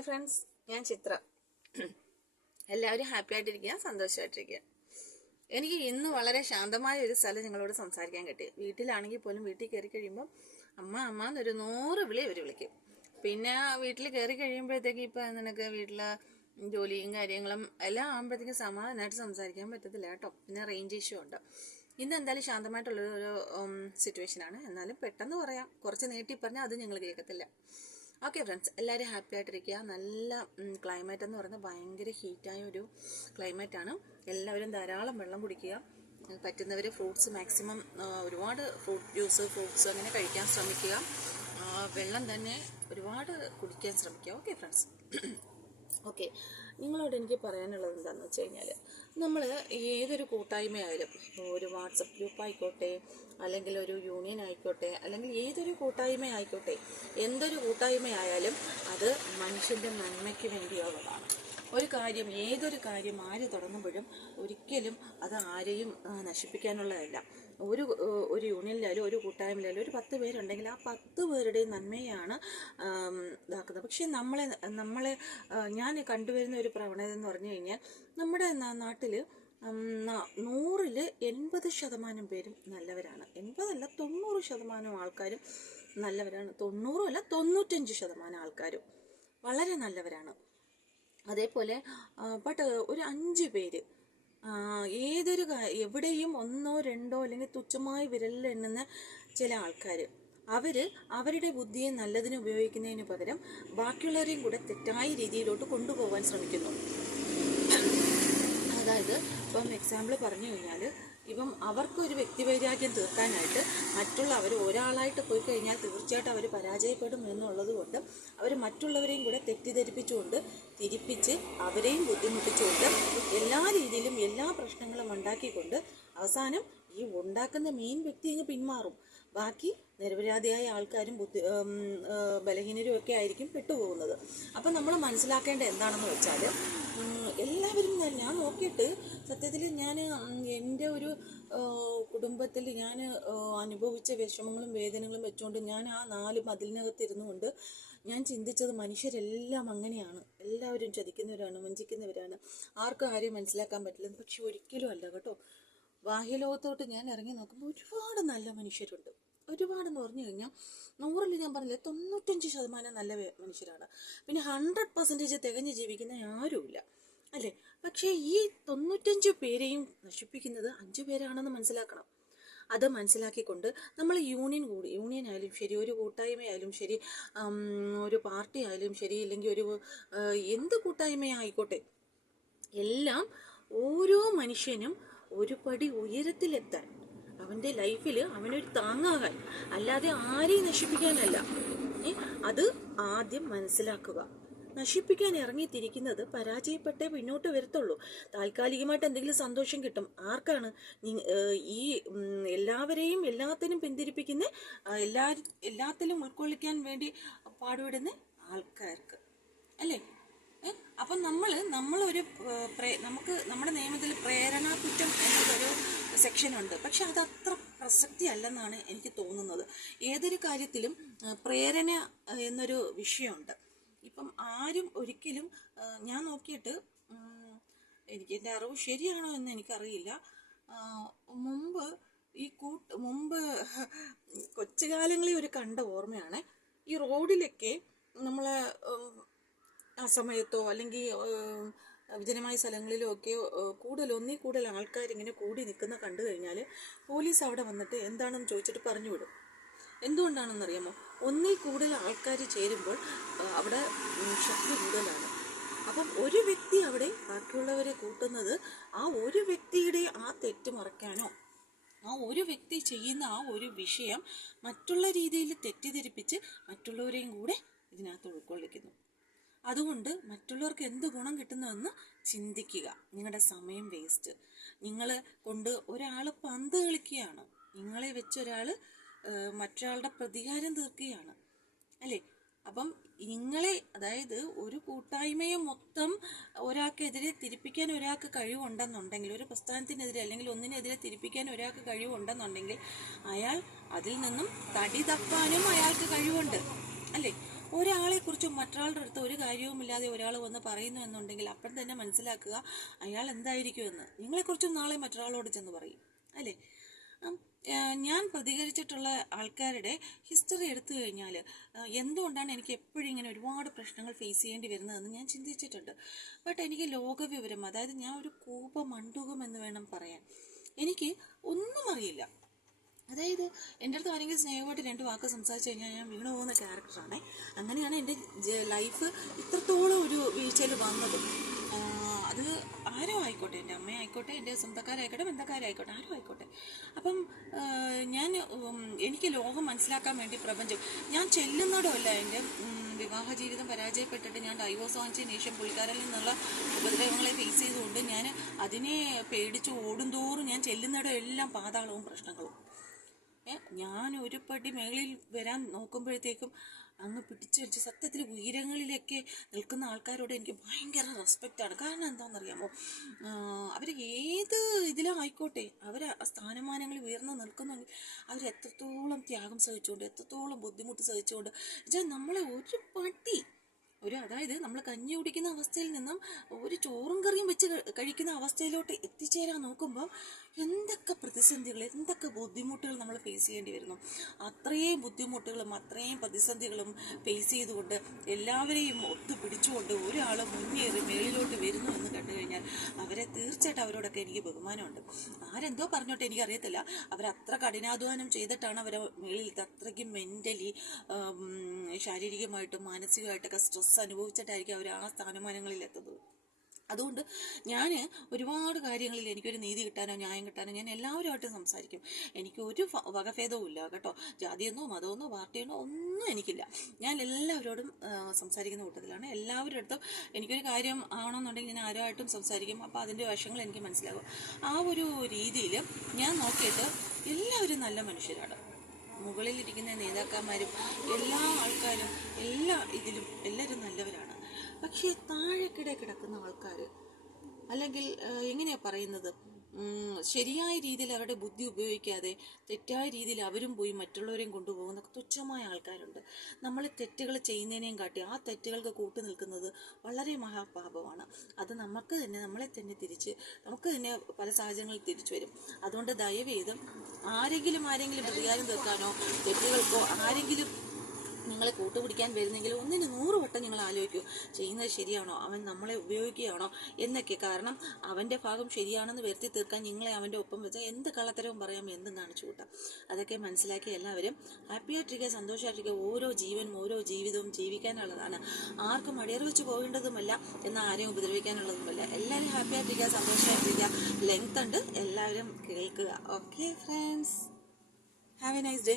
Hi friends, ഞാൻ ചിത്ര. എല്ലാവരും happy ആയിട്ടിരിക്കുക, സന്തോഷമായിട്ടിരിക്കുക. എനിക്ക് ഇന്ന് വളരെ ശാന്തമായ ഒരു സ്ഥലം നിങ്ങളോട് സംസാരിക്കാൻ കിട്ടി. വീട്ടിലാണെങ്കിൽ പോലും വീട്ടിൽ കയറി കഴിയുമ്പോൾ അമ്മ അമ്മ എന്നൊരു 100 വിളി അവർ വിളിക്കും. പിന്നെ വീട്ടിൽ കയറി കഴിയുമ്പോഴത്തേക്ക് ഇപ്പം നിനക്ക് വീട്ടിൽ ജോലിയും കാര്യങ്ങളും എല്ലാം ആകുമ്പോഴത്തേക്കും സമാധാനമായിട്ട് സംസാരിക്കാൻ പറ്റത്തില്ല കേട്ടോ. പിന്നെ റേഞ്ച് ഇഷ്യൂ ഉണ്ട്. ഇന്ന് എന്തായാലും ശാന്തമായിട്ടുള്ളൊരു സിറ്റുവേഷനാണ്. എന്നാലും പെട്ടെന്ന് പറയാം, കുറച്ച് നീട്ടി പറഞ്ഞാൽ അത് ഞങ്ങൾ കേൾക്കത്തില്ല. ഓക്കെ ഫ്രണ്ട്സ്, എല്ലാവരും ഹാപ്പി ആയിട്ടിരിക്കുക. നല്ല ക്ലൈമറ്റ് എന്ന് പറയുന്നത് ഭയങ്കര ഹീറ്റായ ഒരു ക്ലൈമറ്റാണ്. എല്ലാവരും ധാരാളം വെള്ളം കുടിക്കുക. പറ്റുന്നവർ ഫ്രൂട്ട്സ് മാക്സിമം ഒരുപാട് ഫ്രൂട്ട്സ് അങ്ങനെ കഴിക്കാൻ ശ്രമിക്കുക. വെള്ളം തന്നെ ഒരുപാട് കുടിക്കാൻ ശ്രമിക്കുക. Okay friends. ഓക്കെ, നിങ്ങളോട് എനിക്ക് പറയാനുള്ളത് എന്താണെന്ന് വെച്ച് കഴിഞ്ഞാൽ, നമ്മൾ ഏതൊരു കൂട്ടായ്മയായാലും, ഒരു വാട്സപ്പ് ഗ്രൂപ്പ് ആയിക്കോട്ടെ, അല്ലെങ്കിൽ ഒരു യൂണിയൻ ആയിക്കോട്ടെ, അല്ലെങ്കിൽ ഏതൊരു കൂട്ടായ്മ ആയിക്കോട്ടെ, എന്തൊരു കൂട്ടായ്മയായാലും അത് മനുഷ്യൻ്റെ നന്മയ്ക്ക് വേണ്ടിയുള്ളതാണ്. ഏതൊരു കാര്യം ആര് തുടങ്ങുമ്പോഴും ഒരിക്കലും അത് ആരെയും നശിപ്പിക്കാനുള്ളതല്ല. ഒരു യൂണിയനിലായാലും ഒരു കൂട്ടായ്മയിലായാലും ഒരു 10 പേരുണ്ടെങ്കിൽ ആ 10 പേരുടെയും നന്മയാണ് ഇതാക്കുന്നത്. പക്ഷേ നമ്മളെ ഞാൻ കണ്ടുവരുന്ന ഒരു പ്രവണത എന്ന് പറഞ്ഞു കഴിഞ്ഞാൽ, നമ്മുടെ നാട്ടിൽ 100-ൽ 80% പേരും നല്ലവരാണ്. 80-അല്ല, 90% ആൾക്കാരും നല്ലവരാണ്. 90-അല്ല, 95% ആൾക്കാരും വളരെ നല്ലവരാണ്. അതേപോലെ ബട്ട് ഒരു 5 പേര് എവിടെയും 1, 2 അല്ലെങ്കിൽ തുച്ഛമായി വിരലിലെണ്ണുന്ന ചില ആൾക്കാർ, അവരുടെ ബുദ്ധിയെ നല്ലതിന് ഉപയോഗിക്കുന്നതിന് പകരം ബാക്കിയുള്ളവരെയും കൂടെ തെറ്റായ രീതിയിലോട്ട് കൊണ്ടുപോകാൻ ശ്രമിക്കുന്നു. അതായത് ഇപ്പം എക്സാമ്പിൾ പറഞ്ഞു കഴിഞ്ഞാൽ, ഇപ്പം അവർക്കൊരു വ്യക്തിവൈരാഗ്യം തീർക്കാനായിട്ട് മറ്റുള്ളവർ ഒരാളായിട്ട് പോയി കഴിഞ്ഞാൽ തീർച്ചയായിട്ടും അവർ പരാജയപ്പെടും എന്നുള്ളത് കൊണ്ട് അവർ മറ്റുള്ളവരെയും കൂടെ തിരിപ്പിച്ച് അവരെയും ബുദ്ധിമുട്ടിച്ചുകൊണ്ട് എല്ലാ രീതിയിലും എല്ലാ പ്രശ്നങ്ങളും ഉണ്ടാക്കിക്കൊണ്ട് അവസാനം ഈ ഉണ്ടാക്കുന്ന മെയിൻ വ്യക്തി അങ്ങ് പിന്മാറും. ബാക്കി നിരപരാധിയായ ആൾക്കാരും ബലഹീനരും ഒക്കെ ആയിരിക്കും പെട്ടുപോകുന്നത്. അപ്പം നമ്മൾ മനസ്സിലാക്കേണ്ടത് എന്താണെന്ന് വെച്ചാൽ, എല്ലാവരും ഞാൻ നോക്കിയിട്ട് സത്യത്തിൽ ഞാൻ എൻ്റെ ഒരു കുടുംബത്തിൽ ഞാൻ അനുഭവിച്ച വിഷമങ്ങളും വേദനകളും വെച്ചുകൊണ്ട് ഞാൻ ആ 4 മതിലിനകത്തിരുന്നു കൊണ്ട് ഞാൻ ചിന്തിച്ചത്, മനുഷ്യരെല്ലാം അങ്ങനെയാണ്, എല്ലാവരും ചതിക്കുന്നവരാണ്, വഞ്ചിക്കുന്നവരാണ്, ആർക്കും ആരെയും മനസ്സിലാക്കാൻ പറ്റില്ല. പക്ഷെ ഒരിക്കലും അല്ല കേട്ടോ. ബാഹ്യലോകത്തോട്ട് ഞാൻ ഇറങ്ങി നോക്കുമ്പോൾ ഒരുപാട് നല്ല മനുഷ്യരുണ്ട്. ഒരുപാടെന്ന് പറഞ്ഞു കഴിഞ്ഞാൽ 100-ൽ ഞാൻ പറഞ്ഞില്ലേ, 95% നല്ല മനുഷ്യരാണ്. പിന്നെ 100% തികഞ്ഞ് ജീവിക്കുന്ന ആരുമില്ല, അല്ലേ? പക്ഷേ ഈ 95 പേരെയും നശിപ്പിക്കുന്നത് 5 പേരാണെന്ന് മനസ്സിലാക്കണം. അത് മനസ്സിലാക്കിക്കൊണ്ട് നമ്മൾ യൂണിയൻ ആയാലും ശരി, ഒരു കൂട്ടായ്മയായാലും ശരി, ഒരു പാർട്ടി ആയാലും ശരി, അല്ലെങ്കിൽ ഒരു എന്ത് കൂട്ടായ്മയായിക്കോട്ടെ, എല്ലാം ഓരോ മനുഷ്യനും ഒരു പടി ഉയരത്തിലെത്താൻ, അവൻ്റെ ലൈഫിൽ അവനൊരു താങ്ങാകാൻ, അല്ലാതെ ആരെയും നശിപ്പിക്കാനല്ല. അത് ആദ്യം മനസ്സിലാക്കുക. നശിപ്പിക്കാൻ ഇറങ്ങിത്തിരിക്കുന്നത് പരാജയപ്പെട്ടേ പിന്നോട്ട് വരത്തുള്ളൂ. താൽക്കാലികമായിട്ട് എന്തെങ്കിലും സന്തോഷം കിട്ടും. ആർക്കാണ്? ഈ എല്ലാവരെയും എല്ലാത്തിനും പിന്തിരിപ്പിക്കുന്ന, എല്ലാത്തിലും ഉൾക്കൊള്ളിക്കാൻ വേണ്ടി പാടുപെടുന്ന ആൾക്കാർക്ക്, അല്ലേ? അപ്പം നമ്മളൊരു നമുക്ക് നമ്മുടെ നിയമത്തിൽ പ്രേരണാ കുറ്റം എന്നൊരു സെക്ഷനുണ്ട്. പക്ഷെ അത് അത്ര പ്രസക്തി അല്ലെന്നാണ് എനിക്ക് തോന്നുന്നത്. ഏതൊരു കാര്യത്തിലും പ്രേരണ എന്നൊരു വിഷയമുണ്ട്. ഇപ്പം ആരും ഒരിക്കലും, ഞാൻ നോക്കിയിട്ട്, എനിക്ക് എൻ്റെ അറിവ് ശരിയാണോ എന്ന് എനിക്കറിയില്ല, മുമ്പ് കൊച്ചുകാലങ്ങളിൽ ഒരു കണ്ട ഓർമ്മയാണ്. ഈ റോഡിലൊക്കെ നമ്മൾ ആ സമയത്തോ അല്ലെങ്കിൽ വിജനമായ സ്ഥലങ്ങളിലോ ഒക്കെ ഒന്നിൽ കൂടുതൽ ആൾക്കാരിങ്ങനെ കൂടി നിൽക്കുന്ന കണ്ടു കഴിഞ്ഞാൽ പോലീസ് അവിടെ വന്നിട്ട് എന്താണെന്ന് ചോദിച്ചിട്ട് പറഞ്ഞു വിടും. എന്തുകൊണ്ടാണെന്നറിയാമോ? ഒന്നിൽ കൂടുതൽ ആൾക്കാർ ചേരുമ്പോൾ അവിടെ ശക്തി കൂടുതലാണ്. അപ്പം ഒരു വ്യക്തി അവിടെ ബാക്കിയുള്ളവരെ കൂട്ടുന്നത് ആ ഒരു വ്യക്തിയുടെ ആ തെറ്റ് മറയ്ക്കാനോ, ആ ഒരു വ്യക്തി ചെയ്യുന്ന ആ ഒരു വിഷയം മറ്റുള്ള രീതിയിൽ തെറ്റിദ്ധരിപ്പിച്ച് മറ്റുള്ളവരെയും കൂടെ ഇതിനകത്ത് ഉൾക്കൊള്ളിക്കുന്നു. അതുകൊണ്ട് മറ്റുള്ളവർക്ക് എന്ത് ഗുണം കിട്ടുന്നുവെന്ന് ചിന്തിക്കുക. നിങ്ങളുടെ സമയം വേസ്റ്റ്. നിങ്ങൾ കൊണ്ട് ഒരാൾ പന്ത് കളിക്കുകയാണ്, നിങ്ങളെ വെച്ചൊരാൾ മറ്റൊരാളുടെ പ്രതികാരം തീർക്കുകയാണ്, അല്ലേ? അപ്പം അതായത് ഒരു കൂട്ടായ്മയെ മൊത്തം ഒരാൾക്കെതിരെ തിരിപ്പിക്കാൻ ഒരാൾക്ക് കഴിവുണ്ടെന്നുണ്ടെങ്കിൽ, ഒരു പ്രസ്ഥാനത്തിനെതിരെ അല്ലെങ്കിൽ ഒന്നിനെതിരെ തിരിപ്പിക്കാൻ ഒരാൾക്ക് കഴിവുണ്ടെന്നുണ്ടെങ്കിൽ, അയാൾ അതിൽ നിന്നും തടി തപ്പാനും അയാൾക്ക് കഴിവുണ്ട്, അല്ലേ? ഒരാളെക്കുറിച്ചും മറ്റൊരാളുടെ അടുത്ത് ഒരു കാര്യവുമില്ലാതെ ഒരാൾ വന്ന് പറയുന്നു എന്നുണ്ടെങ്കിൽ അപ്പം തന്നെ മനസ്സിലാക്കുക അയാൾ എന്തായിരിക്കുമെന്ന്. നിങ്ങളെക്കുറിച്ചും നാളെ മറ്റൊരാളോട് ചെന്ന് പറയും അല്ലേ? ഞാൻ പ്രതികരിച്ചിട്ടുള്ള ആൾക്കാരുടെ ഹിസ്റ്ററി എടുത്തു കഴിഞ്ഞാൽ എന്തുകൊണ്ടാണ് എനിക്ക് എപ്പോഴും ഇങ്ങനെ ഒരുപാട് പ്രശ്നങ്ങൾ ഫേസ് ചെയ്യേണ്ടി വരുന്നതെന്ന് ഞാൻ ചിന്തിച്ചിട്ടുണ്ട്. ബട്ട് എനിക്ക് ലോകവിവരം, അതായത് ഞാൻ ഒരു കൂപമണ്ഡൂകം എന്ന് വേണം പറയാൻ. എനിക്ക് ഒന്നും അറിയില്ല. അതായത് എൻ്റെ അടുത്ത് ആരെങ്കിലും സ്നേഹമായിട്ട് 2 വാക്ക് സംസാരിച്ച് കഴിഞ്ഞാൽ ഞാൻ വീണു പോകുന്ന ക്യാരക്ടറാണ്. അങ്ങനെയാണ് എൻ്റെ ലൈഫ് ഇത്രത്തോളം ഒരു വീഴ്ചയിൽ വന്നത്. അത് ആരോ ആയിക്കോട്ടെ, എൻ്റെ അമ്മയായിക്കോട്ടെ, എൻ്റെ സ്വന്തക്കാരായിക്കോട്ടെ, ബന്ധക്കാരായിക്കോട്ടെ, ആരോ ആയിക്കോട്ടെ. അപ്പം എനിക്ക് ലോകം മനസ്സിലാക്കാൻ വേണ്ടി പ്രപഞ്ചം, ഞാൻ ചെല്ലുന്നിടമല്ല എൻ്റെ വിവാഹ ജീവിതം പരാജയപ്പെട്ടിട്ട് ഞാൻ ഡൈവോഴ്സ് വാങ്ങിച്ചതിന് ശേഷം പുള്ളിക്കാരിൽ നിന്നുള്ള ഉപദ്രവങ്ങളെ ഫേസ് ചെയ്തുകൊണ്ട് ഞാൻ അതിനെ പേടിച്ച് ഓടുന്തോറും ഞാൻ ചെല്ലുന്നിടം എല്ലാം പാതാളവും പ്രശ്നങ്ങളും. ഞാൻ ഒരു പടി മേളിൽ വരാൻ നോക്കുമ്പോഴത്തേക്കും അങ്ങ് പിടിച്ചു വെച്ച് സത്യത്തിൽ ഉയരങ്ങളിലേക്ക് നിൽക്കുന്ന ആൾക്കാരോട് എനിക്ക് ഭയങ്കര റെസ്പെക്റ്റാണ്. കാരണം എന്താണെന്നറിയാമോ, അവർ ഏത് ഇതിലായിക്കോട്ടെ, അവർ ആ സ്ഥാനമാനങ്ങളിൽ ഉയർന്നു നിൽക്കുന്നെങ്കിൽ അവരെത്രത്തോളം ത്യാഗം സഹിച്ചുകൊണ്ട്, എത്രത്തോളം ബുദ്ധിമുട്ട് സഹിച്ചുകൊണ്ട് നമ്മളെ ഒരു പടി അതായത് നമ്മൾ കഞ്ഞി കുടിക്കുന്ന അവസ്ഥയിൽ നിന്നും ഒരു ചോറും കറിയും വെച്ച് കഴിക്കുന്ന അവസ്ഥയിലോട്ട് എത്തിച്ചേരാൻ നോക്കുമ്പോൾ എന്തൊക്കെ പ്രതിസന്ധികൾ, എന്തൊക്കെ ബുദ്ധിമുട്ടുകൾ നമ്മൾ ഫേസ് ചെയ്യേണ്ടി വരുന്നു. അത്രയും ബുദ്ധിമുട്ടുകളും അത്രയും പ്രതിസന്ധികളും ഫേസ് ചെയ്തുകൊണ്ട് എല്ലാവരെയും ഒത്തുപിടിച്ചുകൊണ്ട് ഒരാൾ മുന്നേറി മേളിലോട്ട് വരുന്നു എന്ന് കണ്ടു കഴിഞ്ഞാൽ അവരെ തീർച്ചയായിട്ടും അവരോടൊക്കെ എനിക്ക് ബഹുമാനമുണ്ട്. ആരെന്തോ പറഞ്ഞോട്ടെ, എനിക്കറിയത്തില്ല. അവരത്ര കഠിനാധ്വാനം ചെയ്തിട്ടാണ് അവരെ മേളിൽ അത്രയ്ക്കും മെൻ്റലി ശാരീരികമായിട്ടും മാനസികമായിട്ടൊക്കെ സ്ട്രെസ് അനുഭവിച്ചിട്ടായിരിക്കും അവർ ആ സ്ഥാനമാനങ്ങളിൽ എത്തുന്നത്. അതുകൊണ്ട് ഞാൻ ഒരുപാട് കാര്യങ്ങളിൽ എനിക്കൊരു നീതി കിട്ടാനോ ന്യായം കിട്ടാനോ ഞാൻ എല്ലാവരുമായിട്ടും സംസാരിക്കും. എനിക്ക് ഒരു വകഭേദവും ഇല്ല കേട്ടോ. ജാതിയെന്നോ മതമെന്നോ പാർട്ടിയെന്നോ ഒന്നും എനിക്കില്ല. ഞാൻ എല്ലാവരോടും സംസാരിക്കുന്ന കൂട്ടത്തിലാണ്. എല്ലാവരുടെ അടുത്തും എനിക്കൊരു കാര്യം ആവണമെന്നുണ്ടെങ്കിൽ ഞാൻ ആരുമായിട്ടും സംസാരിക്കും. അപ്പോൾ അതിൻ്റെ വശങ്ങൾ എനിക്ക് മനസ്സിലാകും. ആ ഒരു രീതിയിൽ ഞാൻ നോക്കിയിട്ട് എല്ലാവരും നല്ല മനുഷ്യരാണ്. മുകളിലിരിക്കുന്ന നേതാക്കന്മാരും എല്ലാ ആൾക്കാരും എല്ലാ ഇതിലും എല്ലാവരും നല്ലവരാണ്. പക്ഷേ താഴെക്കിടെ കിടക്കുന്ന ആൾക്കാർ, അല്ലെങ്കിൽ എങ്ങനെയാണ് പറയുന്നത്, ശരിയായ രീതിയിൽ അവരുടെ ബുദ്ധി ഉപയോഗിക്കാതെ തെറ്റായ രീതിയിൽ അവരും പോയി മറ്റുള്ളവരെയും കൊണ്ടുപോകുന്ന തുച്ഛമായ ആൾക്കാരുണ്ട്. നമ്മൾ തെറ്റുകൾ ചെയ്യുന്നതിനേയും കാട്ടി ആ തെറ്റുകൾക്ക് കൂട്ടു നിൽക്കുന്നത് വളരെ മഹാപാപമാണ്. അത് നമ്മളെ തന്നെ നമുക്ക് തന്നെ പല സാഹചര്യങ്ങളിൽ തിരിച്ചു വരും. അതുകൊണ്ട് ദയവേതും ആരെങ്കിലും പ്രതികാരം തീർക്കാനോ തെറ്റുകൾക്കോ ആരെങ്കിലും നിങ്ങളെ കൂട്ടുപിടിക്കാൻ വരുന്നെങ്കിൽ 100 വട്ടം നിങ്ങൾ ആലോചിക്കൂ, ചെയ്യുന്നത് ശരിയാണോ, അവൻ നമ്മളെ ഉപയോഗിക്കുകയാണോ എന്നൊക്കെ. കാരണം അവൻ്റെ ഭാഗം ശരിയാണെന്ന് വരുത്തി തീർക്കാൻ നിങ്ങളെ അവൻ്റെ ഒപ്പം വെച്ചാൽ എന്ത് കള്ളത്തരവും പറയാം, എന്തും കാണിച്ചു കൂട്ടാം. അതൊക്കെ മനസ്സിലാക്കി എല്ലാവരും ഹാപ്പിയായിട്ടിരിക്കുക, സന്തോഷമായിട്ടിരിക്കുക. ഓരോ ജീവനും ഓരോ ജീവിതവും ജീവിക്കാനുള്ളതാണ്. ആർക്കും അടിയറ വെച്ച് പോകേണ്ടതുമല്ല, എന്നാൽ ആരെയും ഉപദ്രവിക്കാനുള്ളതുമല്ല. എല്ലാവരും ഹാപ്പിയായിട്ടിരിക്കുക, സന്തോഷമായിട്ടിരിക്കുക. ലെങ്ത് ഉണ്ട്, എല്ലാവരും കേൾക്കുക. Okay friends, have A nice day.